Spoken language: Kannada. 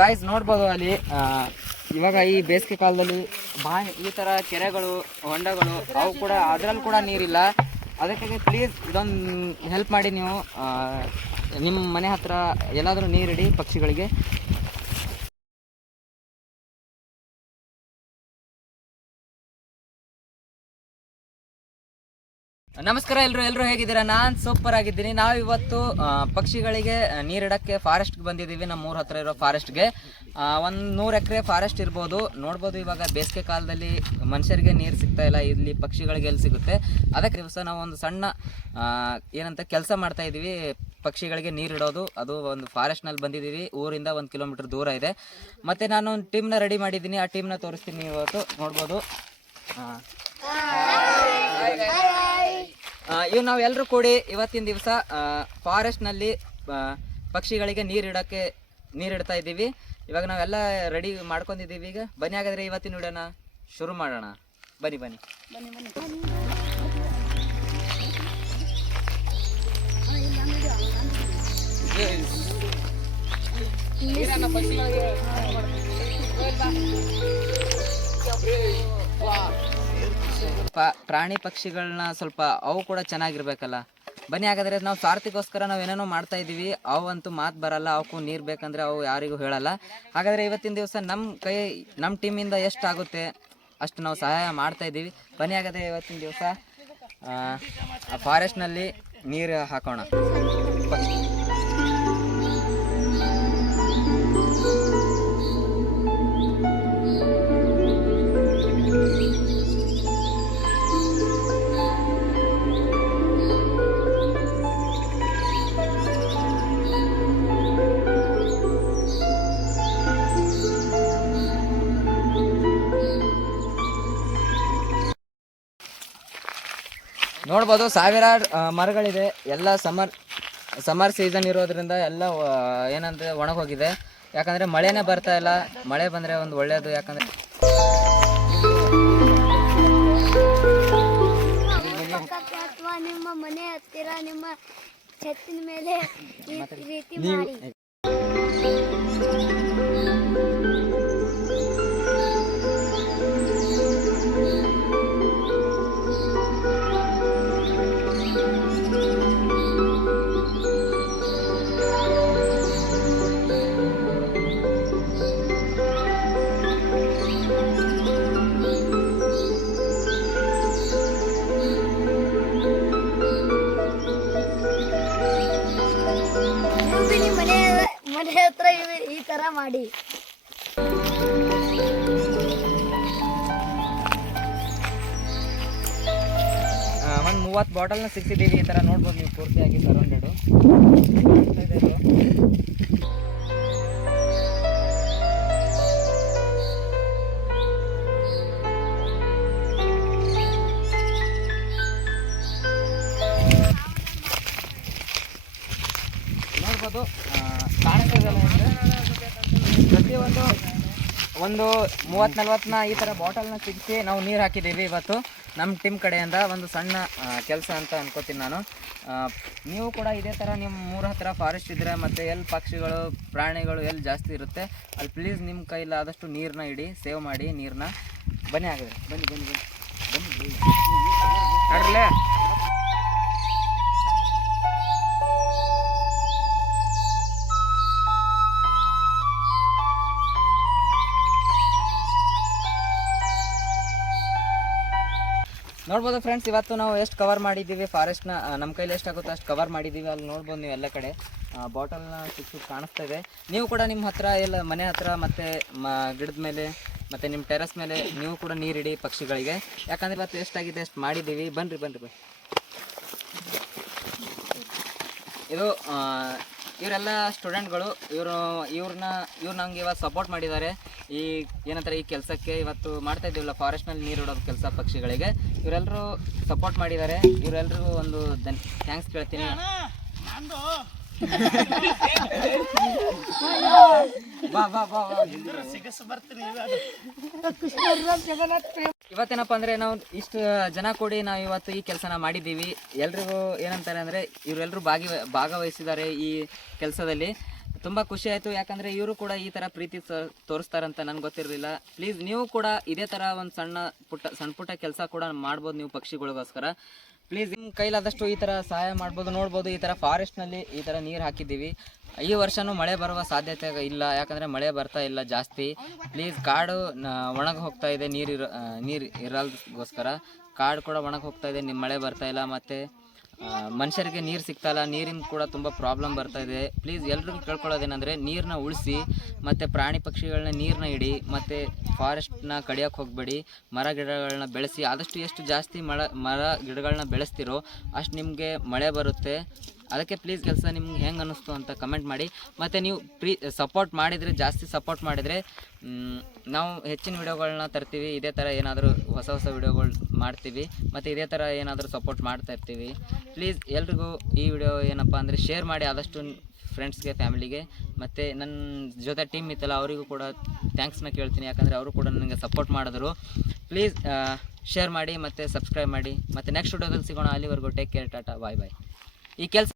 ಗಾಯ್ಸ್ ನೋಡ್ಬೋದು ಅಲ್ಲಿ ಇವಾಗ ಈ ಬೇಸಿಗೆ ಕಾಲದಲ್ಲಿ ಈ ಥರ ಕೆರೆಗಳು ಹೊಂಡಗಳು ಅವು ಕೂಡ ಅದರಲ್ಲಿ ಕೂಡ ನೀರಿಲ್ಲ. ಅದಕ್ಕಾಗಿ ಪ್ಲೀಸ್ ಇದೊಂದು ಹೆಲ್ಪ್ ಮಾಡಿ ನೀವು ನಿಮ್ಮ ಮನೆ ಹತ್ರ ಎಲ್ಲಾದರೂ ನೀರಿಡಿ ಪಕ್ಷಿಗಳಿಗೆ. ನಮಸ್ಕಾರ ಎಲ್ಲರೂ ಹೇಗಿದ್ದೀರಾ? ನಾನು ಸೂಪರ್ ಆಗಿದ್ದೀನಿ. ನಾವು ಇವತ್ತು ಪಕ್ಷಿಗಳಿಗೆ ನೀರಿಡಕ್ಕೆ ಫಾರೆಸ್ಟ್ಗೆ ಬಂದಿದ್ದೀವಿ. ನಮ್ಮ ಊರ ಹತ್ರ ಇರೋ ಫಾರೆಸ್ಟ್ಗೆ ಒಂದು 100 ಎಕರೆ ಫಾರೆಸ್ಟ್ ಇರ್ಬೋದು. ನೋಡ್ಬೋದು ಇವಾಗ ಬೇಸಿಗೆ ಕಾಲದಲ್ಲಿ ಮನುಷ್ಯರಿಗೆ ನೀರು ಸಿಗ್ತಾ ಇಲ್ಲ, ಇಲ್ಲಿ ಪಕ್ಷಿಗಳಿಗೆ ಎಲ್ಲಿ ಸಿಗುತ್ತೆ. ಅದಕ್ಕೆ ದಿವಸ ನಾವು ಒಂದು ಸಣ್ಣ ಏನಂತ ಕೆಲಸ ಮಾಡ್ತಾ ಇದ್ದೀವಿ, ಪಕ್ಷಿಗಳಿಗೆ ನೀರಿಡೋದು. ಅದು ಒಂದು ಫಾರೆಸ್ಟ್ನಲ್ಲಿ ಬಂದಿದ್ದೀವಿ, ಊರಿಂದ 1 ಕಿಲೋಮೀಟರ್ ದೂರ ಇದೆ. ಮತ್ತು ನಾನು ಒಂದು ಟೀಮ್ನ ರೆಡಿ ಮಾಡಿದ್ದೀನಿ, ಆ ಟೀಮ್ನ ತೋರಿಸ್ತೀನಿ ಇವತ್ತು. ನೋಡ್ಬೋದು ಇವು ನಾವು ಎಲ್ಲರೂ ಕೂಡಿ ಇವತ್ತಿನ ದಿವಸ ಫಾರೆಸ್ಟ್ನಲ್ಲಿ ಪಕ್ಷಿಗಳಿಗೆ ನೀರಿಡ್ತಾ ಇದ್ದೀವಿ. ಇವಾಗ ನಾವೆಲ್ಲ ರೆಡಿ ಮಾಡ್ಕೊಂಡಿದ್ದೀವಿ. ಈಗ ಬನ್ನಿ, ಹಾಗಾದರೆ ಇವತ್ತಿನ ವಿಡಿಯೋನ ಶುರು ಮಾಡೋಣ. ಬನ್ನಿ. ಪ್ರಾಣಿ ಪಕ್ಷಿಗಳನ್ನ ಸ್ವಲ್ಪ ಅವು ಕೂಡ ಚೆನ್ನಾಗಿರ್ಬೇಕಲ್ಲ. ಬನ್ನಿ, ಹಾಗಾದರೆ ನಾವು ಸ್ವಾರ್ಥಿಗೋಸ್ಕರ ನಾವು ಏನೇನೋ ಮಾಡ್ತಾ ಇದ್ದೀವಿ. ಅವಂತೂ ಮಾತು ಬರಲ್ಲ, ಅವಕ್ಕೂ ನೀರು ಬೇಕಂದ್ರೆ ಅವು ಯಾರಿಗೂ ಹೇಳಲ್ಲ. ಹಾಗಾದರೆ ಇವತ್ತಿನ ದಿವಸ ನಮ್ಮ ಟೀಮಿಂದ ಎಷ್ಟಾಗುತ್ತೆ ಅಷ್ಟು ನಾವು ಸಹಾಯ ಮಾಡ್ತಾ ಇದ್ದೀವಿ. ಬನ್ನಿ, ಹಾಗಾದರೆ ಇವತ್ತಿನ ದಿವಸ ಫಾರೆಸ್ಟ್ನಲ್ಲಿ ನೀರು ಹಾಕೋಣ. ನೋಡ್ಬೋದು ಸಾವಿರಾರು ಮರಗಳಿದೆ. ಎಲ್ಲ ಸಮ್ಮರ್ ಸೀಸನ್ ಇರೋದ್ರಿಂದ ಎಲ್ಲ ಏನಂದರೆ ಒಣಗೋಗಿದೆ. ಯಾಕಂದರೆ ಮಳೆನೇ ಬರ್ತಾ ಇಲ್ಲ. ಮಳೆ ಬಂದರೆ ಒಂದು ಒಳ್ಳೆಯದು. ಯಾಕಂದರೆ ನಿಮ್ಮ ಮನೆ ಹತ್ತಿರ ನಿಮ್ಮ ಛತ್ತಿನ ಮೇಲೆ ಈ ರೀತಿ ಮಾಡಿ. ಮನೆ ಹತ್ರ ಈ ತರ ಮಾಡಿ. ಒಂದು 30 ಬಾಟಲ್ನ ಸಿಕ್ಕಿದ್ದೀವಿ. ಈ ಥರ ನೋಡ್ಬೋದು ನೀವು ಪೂರ್ತಿಯಾಗಿ ಸರೌಂಡೆಡು. ನೋಡ್ಬೋದು ಕಾಣಿಸ್ತಿದೆಲ್ಲ. ಪ್ರತಿಯೊಂದು ಒಂದು 30-40 ಈ ಥರ ಬಾಟಲ್ನ ಸಿಗಿಸಿ ನಾವು ನೀರು ಹಾಕಿದ್ದೀವಿ ಇವತ್ತು ನಮ್ಮ ಟೀಮ್ ಕಡೆಯಿಂದ. ಒಂದು ಸಣ್ಣ ಕೆಲಸ ಅಂತ ಅನ್ಕೋತೀನಿ ನಾನು. ನೀವು ಕೂಡ ಇದೇ ಥರ ನಿಮ್ಮ ಊರ ಹತ್ರ ಫಾರೆಸ್ಟ್ ಇದ್ದರೆ ಮತ್ತು ಎಲ್ಲಿ ಪಕ್ಷಿಗಳು ಪ್ರಾಣಿಗಳು ಎಲ್ಲಿ ಜಾಸ್ತಿ ಇರುತ್ತೆ ಅಲ್ಲಿ ಪ್ಲೀಸ್ ನಿಮ್ಮ ಕೈಲಾದಷ್ಟು ನೀರನ್ನ ಇಡಿ, ಸೇವ್ ಮಾಡಿ ನೀರನ್ನ. ಬನ್ನಿ, ಹಾಗಾದರೆ ಬನ್ನಿ ನೋಡ್ರಲ್ಲೇ. ನೋಡ್ಬೋದು ಫ್ರೆಂಡ್ಸ್, ಇವತ್ತು ನಾವು ಎಷ್ಟು ಕವರ್ ಮಾಡಿದ್ದೀವಿ ಫಾರೆಸ್ಟ್ನ, ನಮ್ಮ ಕೈಲಿ ಎಷ್ಟಾಗುತ್ತೋ ಅಷ್ಟು ಕವರ್ ಮಾಡಿದ್ದೀವಿ. ಅಲ್ಲಿ ನೋಡ್ಬೋದು ನೀವು ಎಲ್ಲ ಕಡೆ ಬಾಟಲ್ನ ಸಿಕ್ಕಿದ್ದು ಕಾಣಿಸ್ತಾ ಇದೆ. ನೀವು ಕೂಡ ನಿಮ್ಮ ಹತ್ರ ಎಲ್ಲ ಮನೆ ಹತ್ರ ಮತ್ತು ಗಿಡದ ಮೇಲೆ ಮತ್ತು ನಿಮ್ಮ ಟೆರೆಸ್ ಮೇಲೆ ನೀವು ಕೂಡ ನೀರಿಡಿ ಪಕ್ಷಿಗಳಿಗೆ. ಯಾಕಂದರೆ ಇವತ್ತು ಎಷ್ಟಾಗಿದೆ ಅಷ್ಟು ಮಾಡಿದ್ದೀವಿ. ಬನ್ರಿ. ಇದು ಇವರೆಲ್ಲ ಸ್ಟೂಡೆಂಟ್ಗಳು. ಇವ್ರು ನಮ್ಗೆ ಇವತ್ತು ಸಪೋರ್ಟ್ ಮಾಡಿದ್ದಾರೆ. ಈ ಏನಂತಾರೆ ಈ ಕೆಲಸಕ್ಕೆ ಇವತ್ತು ಮಾಡ್ತಾ ಇದ್ದೀವಲ್ಲ ಫಾರೆಸ್ಟ್ನಲ್ಲಿ ನೀರು ಇಡೋದು ಕೆಲಸ ಪಕ್ಷಿಗಳಿಗೆ. ಇವರೆಲ್ಲರೂ ಸಪೋರ್ಟ್ ಮಾಡಿದ್ದಾರೆ. ಇವರೆಲ್ಲರಿಗೂ ಒಂದು ಥ್ಯಾಂಕ್ಸ್ ಕೇಳ್ತೀನಿ. ಇವತ್ತೇನಪ್ಪ ಅಂದ್ರೆ ನಾವು ಇಷ್ಟು ಜನ ಕೂಡಿ ನಾವು ಇವತ್ತು ಈ ಕೆಲಸನ ಮಾಡಿದ್ದೀವಿ. ಎಲ್ರಿಗೂ ಏನಂತಾರೆ ಅಂದ್ರೆ ಇವರೆಲ್ಲರೂ ಭಾಗವಹಿಸಿದ್ದಾರೆ ಈ ಕೆಲಸದಲ್ಲಿ. ತುಂಬ ಖುಷಿ ಆಯಿತು, ಯಾಕಂದರೆ ಇವರು ಕೂಡ ಈ ಥರ ಪ್ರೀತಿ ತೋರಿಸ್ತಾರಂತ ನನಗೆ ಗೊತ್ತಿರಲಿಲ್ಲ. ಪ್ಲೀಸ್ ನೀವು ಕೂಡ ಇದೇ ಥರ ಒಂದು ಸಣ್ಣ ಪುಟ್ಟ ಕೆಲಸ ಕೂಡ ಮಾಡ್ಬೋದು ನೀವು ಪಕ್ಷಿಗಳಿಗೋಸ್ಕರ. ಪ್ಲೀಸ್ ನಿಮ್ಮ ಕೈಲಾದಷ್ಟು ಈ ಥರ ಸಹಾಯ ಮಾಡ್ಬೋದು. ನೋಡ್ಬೋದು ಈ ಥರ ಫಾರೆಸ್ಟ್ನಲ್ಲಿ ಈ ಥರ ನೀರು ಹಾಕಿದ್ದೀವಿ. ಈ ವರ್ಷವೂ ಮಳೆ ಬರುವ ಸಾಧ್ಯತೆ ಇಲ್ಲ, ಯಾಕಂದರೆ ಮಳೆ ಬರ್ತಾ ಇಲ್ಲ ಜಾಸ್ತಿ. ಪ್ಲೀಸ್ ಕಾಡು ಒಣಗಿ ಹೋಗ್ತಾ ಇದೆ, ನೀರು ಇರಲ್ಗೋಸ್ಕರ ಕಾಡು ಕೂಡ ಒಣಗಿ ಹೋಗ್ತಾ ಇದೆ, ನಿಮ್ಮ ಮಳೆ ಬರ್ತಾ ಇಲ್ಲ. ಮತ್ತು ಮನುಷ್ಯರಿಗೆ ನೀರು ಸಿಗ್ತಾಯಿಲ್ಲ, ನೀರಿನ ಕೂಡ ತುಂಬ ಪ್ರಾಬ್ಲಮ್ ಬರ್ತಾ ಇದೆ. ಪ್ಲೀಸ್ ಎಲ್ರಿಗೂ ಕೇಳ್ಕೊಳ್ಳೋದೇನೆಂದರೆ ನೀರನ್ನ ಉಳಿಸಿ, ಮತ್ತು ಪ್ರಾಣಿ ಪಕ್ಷಿಗಳನ್ನ ನೀರನ್ನ ಇಡಿ, ಮತ್ತು ಫಾರೆಸ್ಟ್ನ ಕಡಿಯೋಕ್ಕೆ ಹೋಗಬೇಡಿ. ಮರ ಗಿಡಗಳನ್ನ ಬೆಳೆಸಿ, ಆದಷ್ಟು ಎಷ್ಟು ಜಾಸ್ತಿ ಮರ ಗಿಡಗಳನ್ನ ಬೆಳೆಸ್ತಿರೋ ಅಷ್ಟು ನಿಮಗೆ ಮಳೆ ಬರುತ್ತೆ. ಅದಕ್ಕೆ ಪ್ಲೀಸ್ ಕೆಲಸ ನಿಮ್ಗೆ ಹೆಂಗೆ ಅನ್ನಿಸ್ತು ಅಂತ ಕಮೆಂಟ್ ಮಾಡಿ. ಮತ್ತು ನೀವು ಸಪೋರ್ಟ್ ಮಾಡಿದರೆ, ಜಾಸ್ತಿ ಸಪೋರ್ಟ್ ಮಾಡಿದರೆ ನಾವು ಹೆಚ್ಚಿನ ವಿಡಿಯೋಗಳನ್ನ ತರ್ತೀವಿ. ಇದೇ ಥರ ಏನಾದರೂ ಹೊಸ ವಿಡಿಯೋಗಳು ಮಾಡ್ತೀವಿ, ಮತ್ತು ಇದೇ ಥರ ಏನಾದರೂ ಸಪೋರ್ಟ್ ಮಾಡ್ತಾ ಇರ್ತೀವಿ. ಪ್ಲೀಸ್ ಎಲ್ರಿಗೂ ಈ ವಿಡಿಯೋ ಏನಪ್ಪ ಅಂದರೆ ಶೇರ್ ಮಾಡಿ ಆದಷ್ಟು ಫ್ರೆಂಡ್ಸ್ಗೆ, ಫ್ಯಾಮಿಲಿಗೆ. ಮತ್ತು ನನ್ನ ಜೊತೆ ಟೀಮ್ ಇತ್ತಲ್ಲ ಅವರಿಗೂ ಕೂಡ ಥ್ಯಾಂಕ್ಸ್ನ ಕೇಳ್ತೀನಿ, ಯಾಕಂದರೆ ಅವರು ಕೂಡ ನನಗೆ ಸಪೋರ್ಟ್ ಮಾಡಿದ್ರು. ಪ್ಲೀಸ್ ಶೇರ್ ಮಾಡಿ ಮತ್ತು ಸಬ್ಸ್ಕ್ರೈಬ್ ಮಾಡಿ. ಮತ್ತು ನೆಕ್ಸ್ಟ್ ವಿಡಿಯೋದಲ್ಲಿ ಸಿಗೋಣ. ಅಲ್ಲಿವರೆಗೂ ಟೇಕ್ ಕೇರ್, ಟಾಟಾ, ಬಾಯ್ ಬಾಯ್. ಈ ಕೆಲಸ